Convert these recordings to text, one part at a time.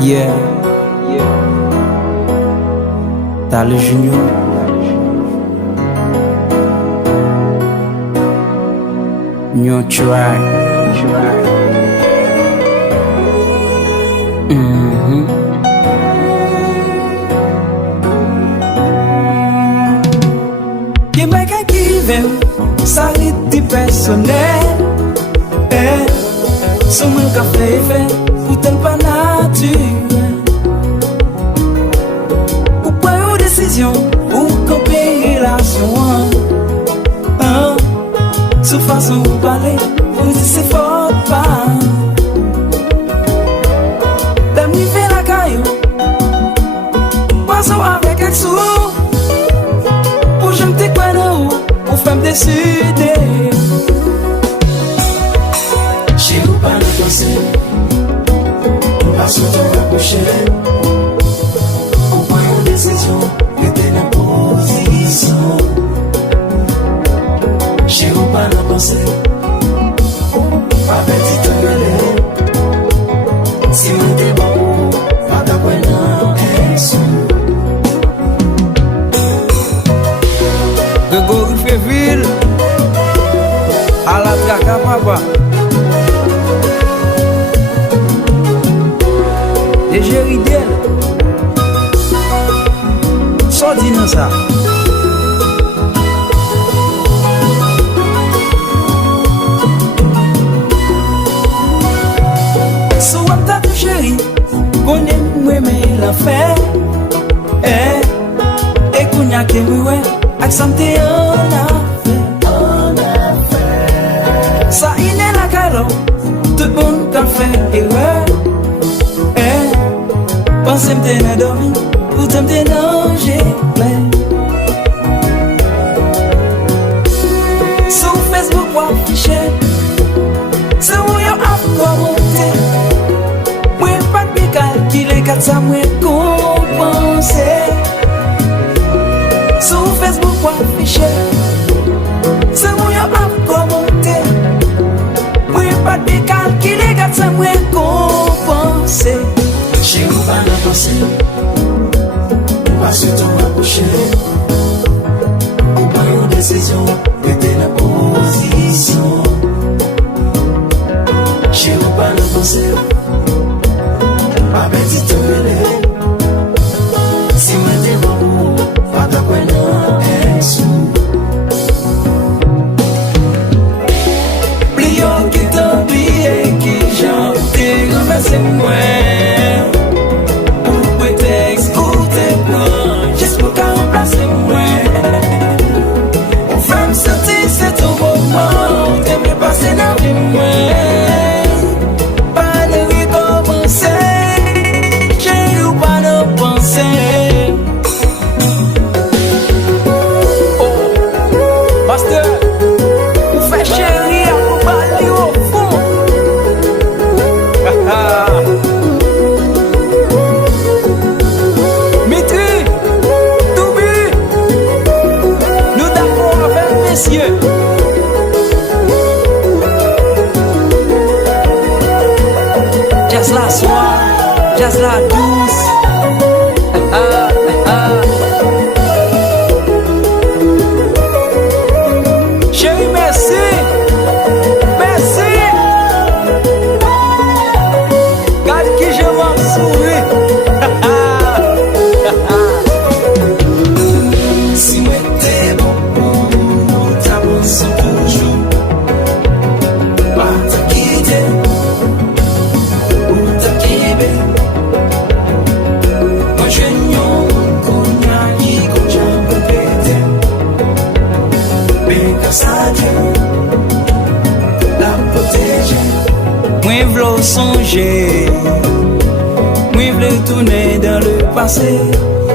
Yeah. T'as le junior. New track. Y'a quelqu'un qui vient, ça rite personnel. Son mon café fait, ou t'aimes pas naturel. Ou pas une décision, ou camper relation. Sous façon de parler, vous dites c'est fort pas. D'amis fait la caillou, passons avec un sou. Pour je me découvre où, pour faire me décider. Chez vous pas le penser, on va surtout approcher. On prend une décision, mettez la position. Chez vous pas le penser, pas petit tout relais. Si vous êtes bon, pas d'après non, Grégory Féville, à la traque à papa. Et Jéridel, sans dire non ça. Sou ap ta tou chéri, konen mwen la fè. E kounya ke mwen ak sante an afè. Sa ine la kalo, tout bon kan fè erreur. Pansem te nan dormi, ou tem te nan jeple. Sou Facebook wap fiche, se ou yo ap komonte. Mwen pat bi kalkile kat sa mwen kompense. Sou Facebook wap fiche, se ou yo ap komonte. Mwen pat bi kalkile kat sa mwen kompense. Chez vous pas la pensée, on va surtout approcher. On prend une décision, mettez la position. Chez vous pas la pensée, pas petit tout relais. Si moi t'es bon, pas d'après non, sous. Plions qui t'oublié, qui j'en t'ai renversé moi. Juste pour qu'à remplacer moi. On fait me sentir c'est ton moment. T'aimes passer dans la vie moi. Pas de recommencer. J'ai eu pas de penser. Oh, master, on fait chérie à vous parler au fond. Messieurs, jazz la soie, jazz la douce. Chérie, merci, merci. Regarde qui je m'en souris. Si moi t'es bon. Sans toujours pas te quitter ou te quitter. Moi je n'ai qu'on y a qui qu'on j'aime péter. Mais quand ça vient, la protéger. Moi v'l'en songer, moi v'l'en tourner dans le passé.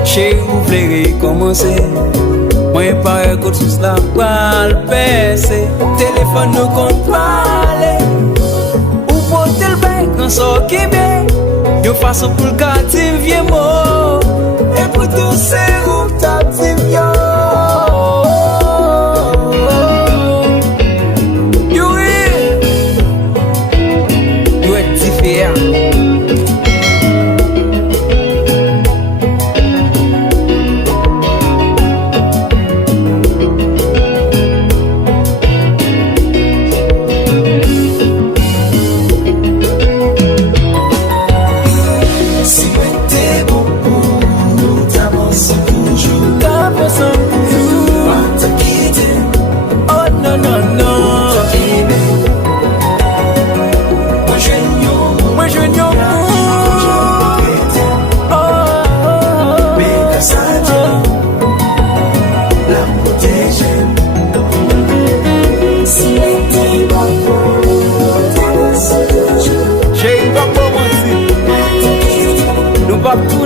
Chez vous v'l'en recommencer. Moi pas écoute sous la poêle percée. Téléphone nous compte parler. Ou porter le bain quand ça qui bien. Yo façon pour le quartier vieux mot. Et pour tout c'est où t'as dit yo. Yo est différent. capable